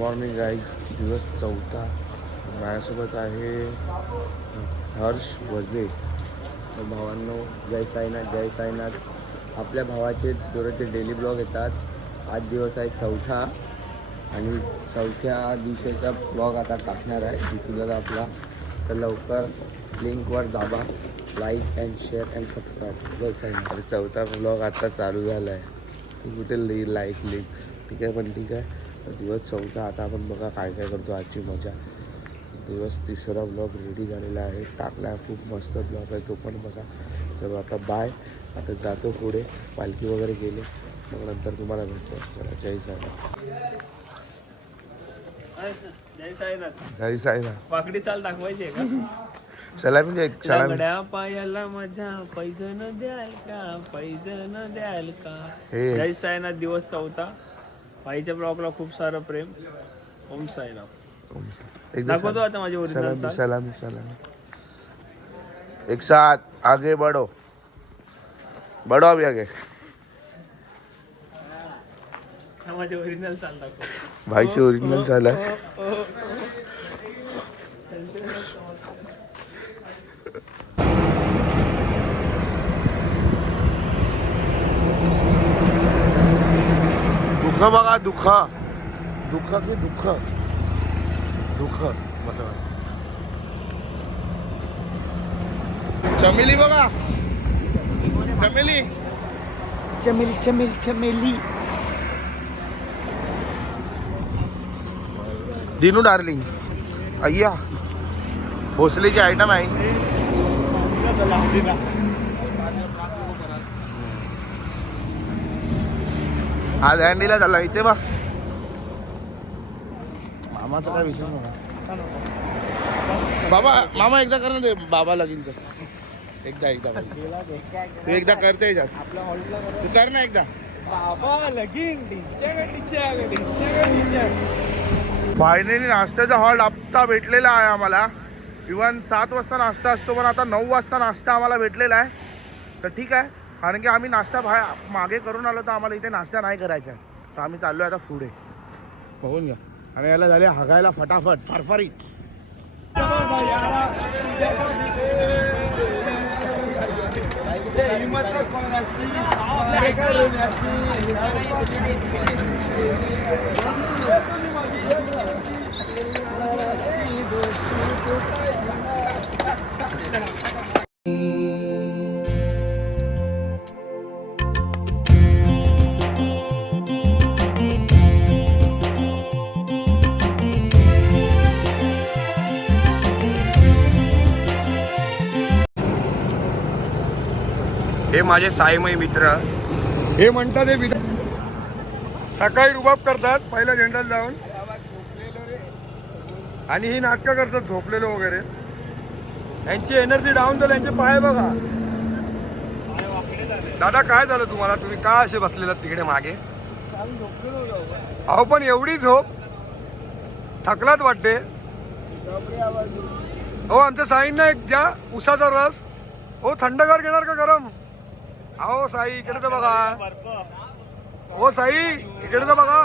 Morning guys. दिवस 4. माझ्यासोबत आहे हर्ष वजे. भावांनो, जय साईनाथ, जय साईनाथ. आपल्या भावाचे दररोजचे डेली ब्लॉग येतात. आज दिवस आहे 4 आणि 4थ्या दिवसाचा ब्लॉग आता टाकणार आहे जिथून आपला. तर लवकर लिंकवर दाबा, like and share and subscribe. जय साईनाथ. 4था ब्लॉग आता चालू झाला आहे. कुठे लाईक लिंक ठीक आहे, पण ठीक आहे. दिवस 4. आता आपण बघा काय काय करतो, आजची मजा. दिवस 3रा ब्लॉग रेडी झालेला आहे, टाकला आहे. खूप मस्त ब्लॉग आहे, तो पण बघा. चलो आता बाय. आता जातो पुढे, पालखी वगैरे गेले, मग नंतर तुम्हाला भेटतो. चला, जय साईनाथ. जय साईनाथ. जय साईनाथ. वाकडी चाल दाखवायची आहे का? चला म्हणजे लंगड्या पायाला माझ्या पैजण द्याल का, पैजण द्याल का. जय साईनाथ. दिवस 4. पायीच्या ब्लॉगला खूप सारं प्रेम. ओम साईनाथ. दाखवतो आता माझी ओरिजिनल. सलामी सलामी. एक साथ आगे बढ़ो, बढ़ो अभी आगे. माझी ओरिजिनल चाल दाखव. भाईची ओरिजिनल चाल आहे. दुःख बघा, दुःख दुःख की दुःख दुःख मतलब चमेली बघा, चमेली चमेली चमेली चमेली. दिनू डार्लिंग अय्या भोसलेची आयटम आहे. आज हँडीला झाला इथे बघ. मामाचा काय विषय नव्हता. बाबा, मामा एकदा कर ना ते बाबा लगीनच. एकदा तू एकदा करते याच्यात. तू कर ना एकदा. बाबा लगीन. फायनली नाश्त्याचा हॉल आत्ता भेटलेला आहे आम्हाला. इव्हन 7 वाजता नाश्ता असतो, पण आता 9 वाजता नाश्ता आम्हाला भेटलेला आहे. तर ठीक आहे, कारण की आम्ही नाश्ता मागे करून आलो, तर आम्हाला इथे नाश्ता नाही करायचा आहे. तर आम्ही चाललो आता पुढे, बघून घ्या. आणि याला झाले हागायला फटाफट फारफारीत. हे माझे साईमय मित्र. हे म्हणतात हे सकाळी रुबाब करतात पहिल्या झेंड्याला जाऊन, आणि ही नाटकं करतात झोपलेलो वगैरे. यांची एनर्जी डाऊन झाली. यांचे पाय बघा. दादा काय झालं तुम्हाला? तुम्ही का असे बसलेलात तिकडे मागे? अहो पण एवढी झोप, थकलात वाटते. हो, आमच्या साईंना एक द्या उसाचा रस. हो, थंडगार घेणार का गरम? अहो साई इकडे तर बघा. हो साई इकडे तर बघा.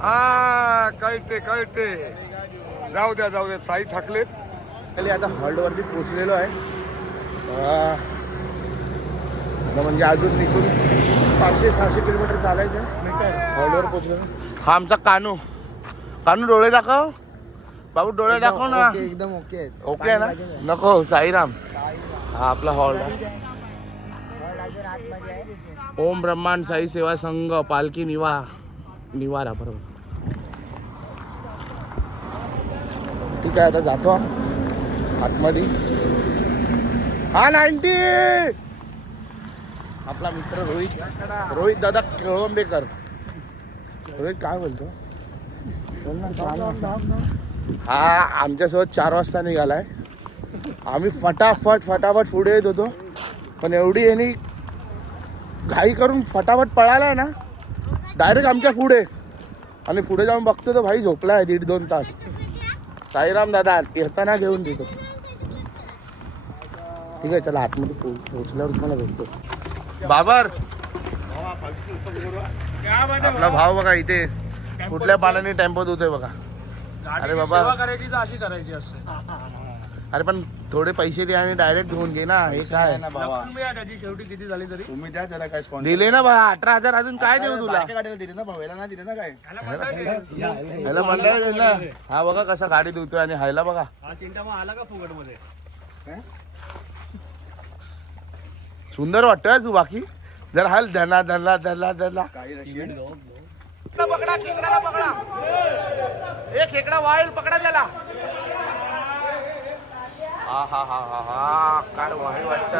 हा, कळते. जाऊ द्या. साई थकलेत. आता हॉल्टवरती पोचलेलो आहे. म्हणजे अजून निघून 500-600 किलोमीटर चालायचं. हॉल्टवर पोचलो. हा आमचा कानू डोळे दाखव. बाबू डोळे दाखव ना. एकदम ओके आहे ना? नको साईराम. हा आपला हॉल्ट आहे. ओम ब्रह्मांड साई सेवा संघ पालखी निवारा बरोबर. ठीक आहे, आता जातो आतमध्ये. हा 90 आपला मित्र रोहित दादा केळवंबेकर. रोहित काय बोलतो? हा आमच्यासोबत 4 वाजता निघालाय. आम्ही फटाफट पुढे येत होतो, पण एवढी यांनी घाई करून फटाफट पळालाय ना डायरेक्ट आमच्या पुढे. आणि पुढे जाऊन बघतो तो भाई झोपलाय 1.5-2 तास. साईराम दादा येताना घेऊन देतो. ठीक आहे, चला आतमध्ये पोहोचल्यावर तुम्हाला भेटतो. बाबर आपला भाव बघा इथे. कुठल्या पाण्याने टेम्पो धुतोय बघा. अरे बाबा सेवा करायची तर अशी करायची असते. अरे पण थोडे पैसे दे आणि डायरेक्ट धुवून घे ना. हे काय तुम्ही या त्याची शेवटी किती झाली तरी तुम्ही द्या त्याला काय स्पॉन्सर दिले ना बा 18,000 अजून काय देऊ तुला. गाडीला दिले ना भाऊ, याला नाही दिले ना काय. ह्याला मंडळ देईल ना. हा बघा कसा गाडी धुतोय आणि हायला बघा. हा चिंटा मग आला का फुकट मध्ये. सुंदर वाटतोय तू बाकी जर हाल धना धना धना धना. काही नशीब. पकडा खेकडाला पकडा. ए खेकडा वाईल पकडा त्याला. हा हा हा हा हा काय वाईल वाटत.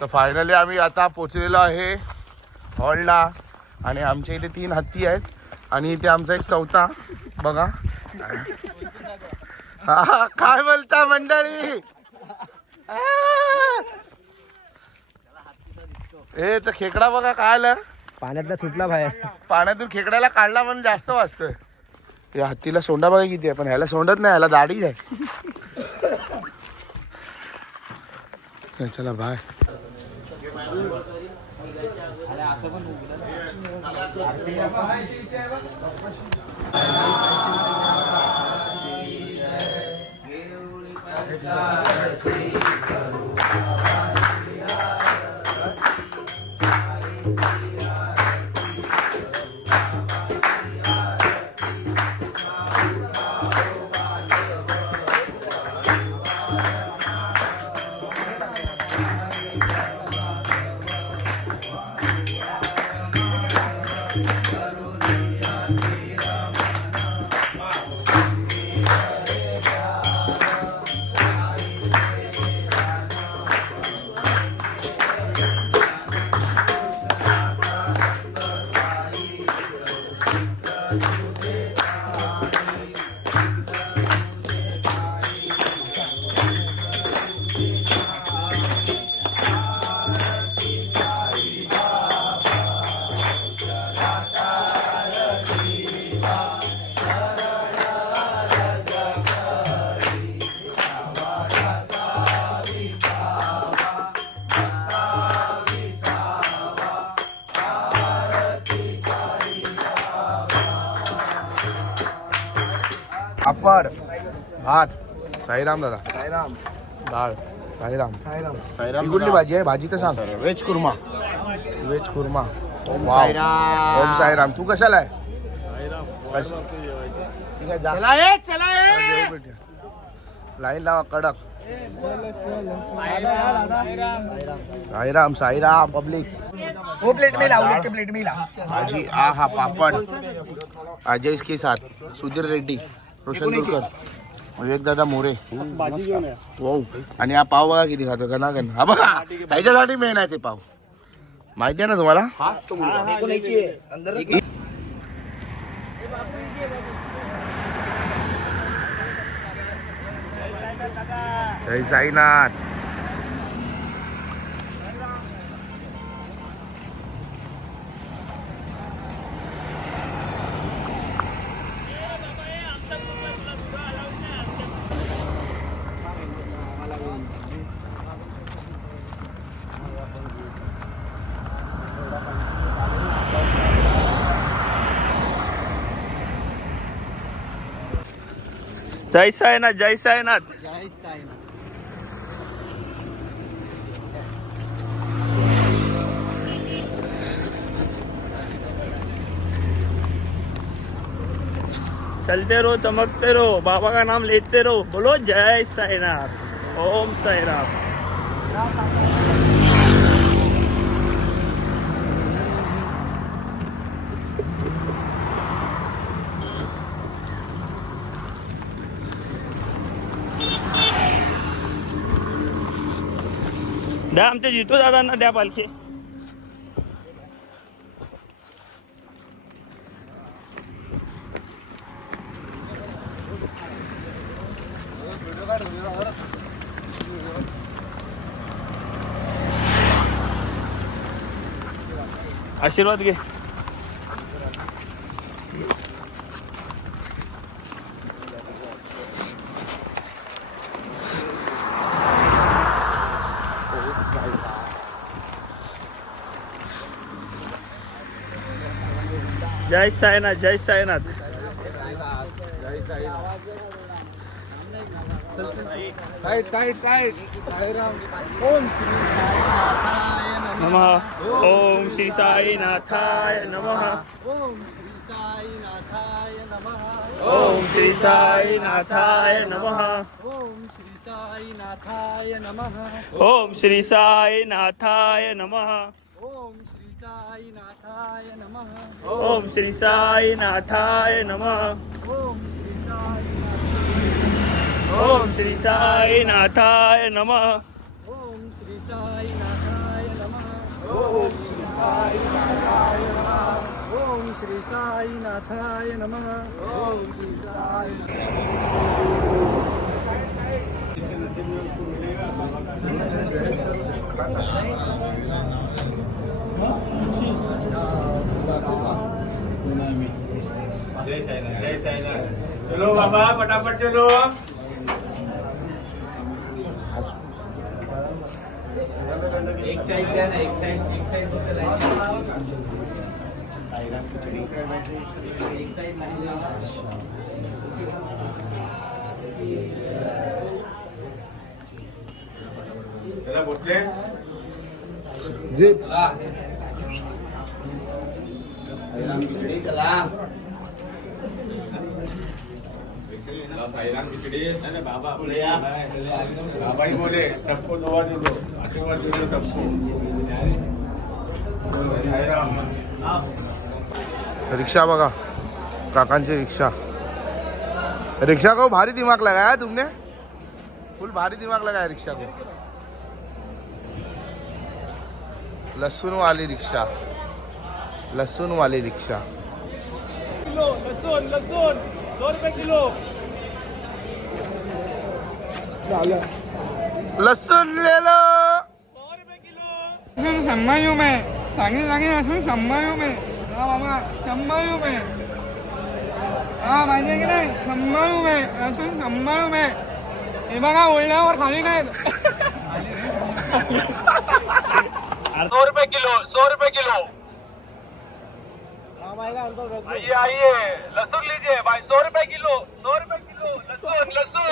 तर फायनली आम्ही आता पोचलेलो आहे हॉलला आणि आमच्या इथे 3 हत्ती आहेत आणि इथे आमचा एक चौथा बघा. हा काय बोलता मंडळी. ए तर खेकडा बघा काय आलं पाण्यातला सुटला बाहेर. पाण्यातून खेकड्याला काढला म्हणून जास्त वाचतोय. या हत्तीला सोंडा बघा किती आहे पण ह्याला सोंडत नाही ह्याला दाढी आहे. चला बाय. पापड भात साईराम दादा साईराम. डाळ साईराम. साईराम. ही कुठली भाजी आहे भाजी तर सांग. व्हेज कुर्मा. व्हेज कुर्मा. ओम वाव. साईराम. ओम साईराम. तू कशाला आहे ठीक आहे जा. जेव बेटे. लाईन लावा कडक. साईराम साईराम पब्लिक. वो प्लेट में लाओ, के प्लेट में ला. भाजी आ हा पापड अजय के साथ सुधीर रेड्डी रोशन दुलकर विवेक दादा मोरे. हो आणि हा पाव बघा किती खातो गणागण. हा बघा ह्याच्यासाठी मेन आहे ते पाव माहिती आहे ना तुम्हाला. जय साईनाथ. जय साईनाथ जय साईनाथ. चलते रहो चमकते रहो बाबा का नाम लेते रहो. बोलो जय साईनाथ ओम साईराम. द्या आमच्या जितू दादांना द्या पालखी. आशीर्वाद घे. जय साईनाथ, जय साईनाथ. नमः. ओम श्री साईनाथाय नमः. ओम श्री साईनाथाय नमः. ओम श्री साईनाथाय नमः. ओम श्री साईनाथाय नमः. ओम श्री साईनाथाय नमः. ओम श्री साईनाथाय नमः. ओम श्री साईनाथाय नमः. ओम श्री साईनाथाय नमः. ओम श्री साईनाथाय नमः. ओम श्री साईनाथाय नमः. ओम श्री साईनाथाय नमः. ओम श्री जय साईनाथ, जय साईनाथ. चलो बाबा फटाफट चलो. एक साइड द्या ना, एक साइड साईराम खिचडी एक साइड चला बोलते जी. साईराम खिचडी चला. साईराम खिचडी ना बाबा बोले या. बाबा ही बोले सबको दुआ दे दो, आशीर्वाद दे दो सबको. साईराम. रिक्शा बघा, काकांची रिक्शा. रिक्शा को भारी दिमाग लगाया है तुमने, फुल भारी दिमाग लगाया रिक्शा को. लहसुन वाली रिक्शा, लहसुन वाली रिक्शा. किलो लहसुन, लहसुन 100 रुपये किलो. लहसुन ले लो. 100 रुपये किलो. लहसुन 100 रुपये. सांगितलं लहसुन 100 रुपये. हा बाबा 100 रुपये. हा माहिती आहे की नाही, 100 रुपये लहसुन 100 रुपये. हे बघा ओढल्यावर खाली नाही. 100 रुपये किलो, 100 रुपये किलो. आइए आइए, लहसुन लीजिए भाई. 100 रुपये किलो, 100 रुपये किलो. लहसुन, लहसुन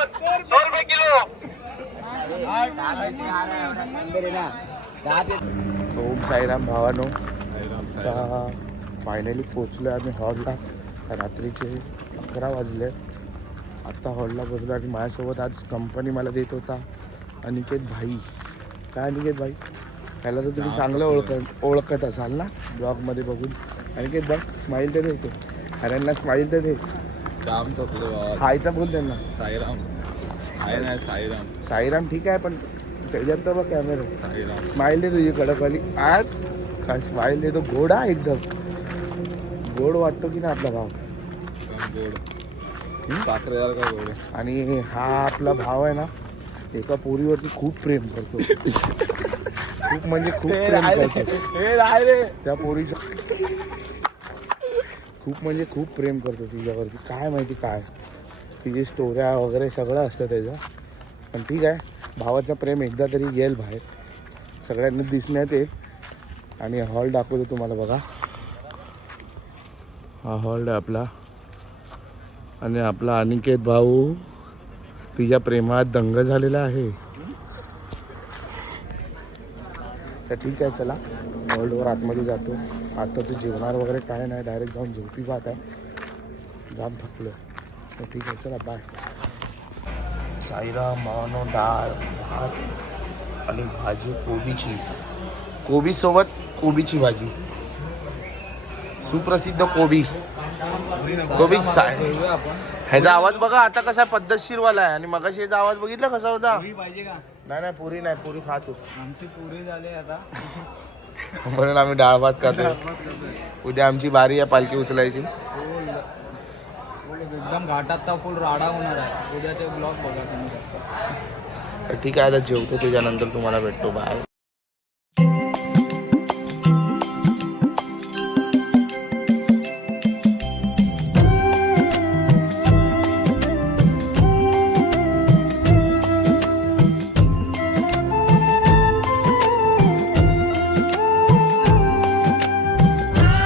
100 रुपये किलो. ओम साईराम भावानो. आता फायनली पोचलो आम्ही हॉलला. रात्रीचे 11 वाजले. आत्ता हॉलला पोचलो आणि माझ्यासोबत आज कंपनी मला देत होता अनिकेत भाई. काय अनिकेत भाई, त्याला तर तुम्ही चांगलं ओळखत असाल ना ब्लॉगमध्ये बघून. अनिकेत बघ, स्माईल तर देतो अरेंना, स्माईल तर दे. हाय तर बोल त्यांना. साईराम आहे ना, साईराम. साईराम ठीक आहे, पण त्याच्यात तर बघ कॅमेरा. साईराम स्माईल दे तुझी कडकवाली. आज काय स्माईल देतो, गोडा एकदम गोड वाटतो की ना आपला भाव. गोड साखरेदार का गोड. आणि हा आपला भाव आहे ना, एका पोरीवरती खूप प्रेम करतो. खूप म्हणजे खूप प्रेम करतो त्या पोरीचं. खूप म्हणजे खूप प्रेम करतो तिच्यावरती. काय माहिती काय, तिची स्टोऱ्या वगैरे सगळं असतं त्याचं. पण ठीक आहे, भावाचं प्रेम एकदा तरी येईल बाहेर, सगळ्यांना दिसण्यात येईल. आणि हॉल दाखवतो तुम्हाला बघा. हा हॉल आहे आपला. आणि आपला अनिकेत भाऊ तिच्या प्रेमात दंग झालेला आहे. तर ठीक आहे, चला हॉलवर आतमध्ये जातो. आताचं जेवणार वगैरे काय नाही, डायरेक्ट जाऊन झोपी पाहत आहे. जाम थकलो. तर ठीक आहे, चला बाय. साईराम भावानो, डाळ भात आणि भाजी कोबीची. कोबीसोबत कोबीची भाजी, सुप्रसिद्ध कोबी. कोबी ह्याचा आवाज बघा आता कसा पद्धतशीरवाला आहे. आणि मगाशी ह्याचा आवाज बघितला कसा होता. पाहिजे का? नाही पुरी नाही, पुरी खातो. आमची पुरी झाली आता. म्हणून आम्ही डाळ भात खातो. उद्या आमची बारी आहे पालखी उचलायची. एकदम घाटात तर फुल राडा होणार आहे. उद्याचे ब्लॉग बघा तुम्ही. ठीक आहे, आता जेवतो, त्याच्यानंतर तुम्हाला भेटतो. बाय.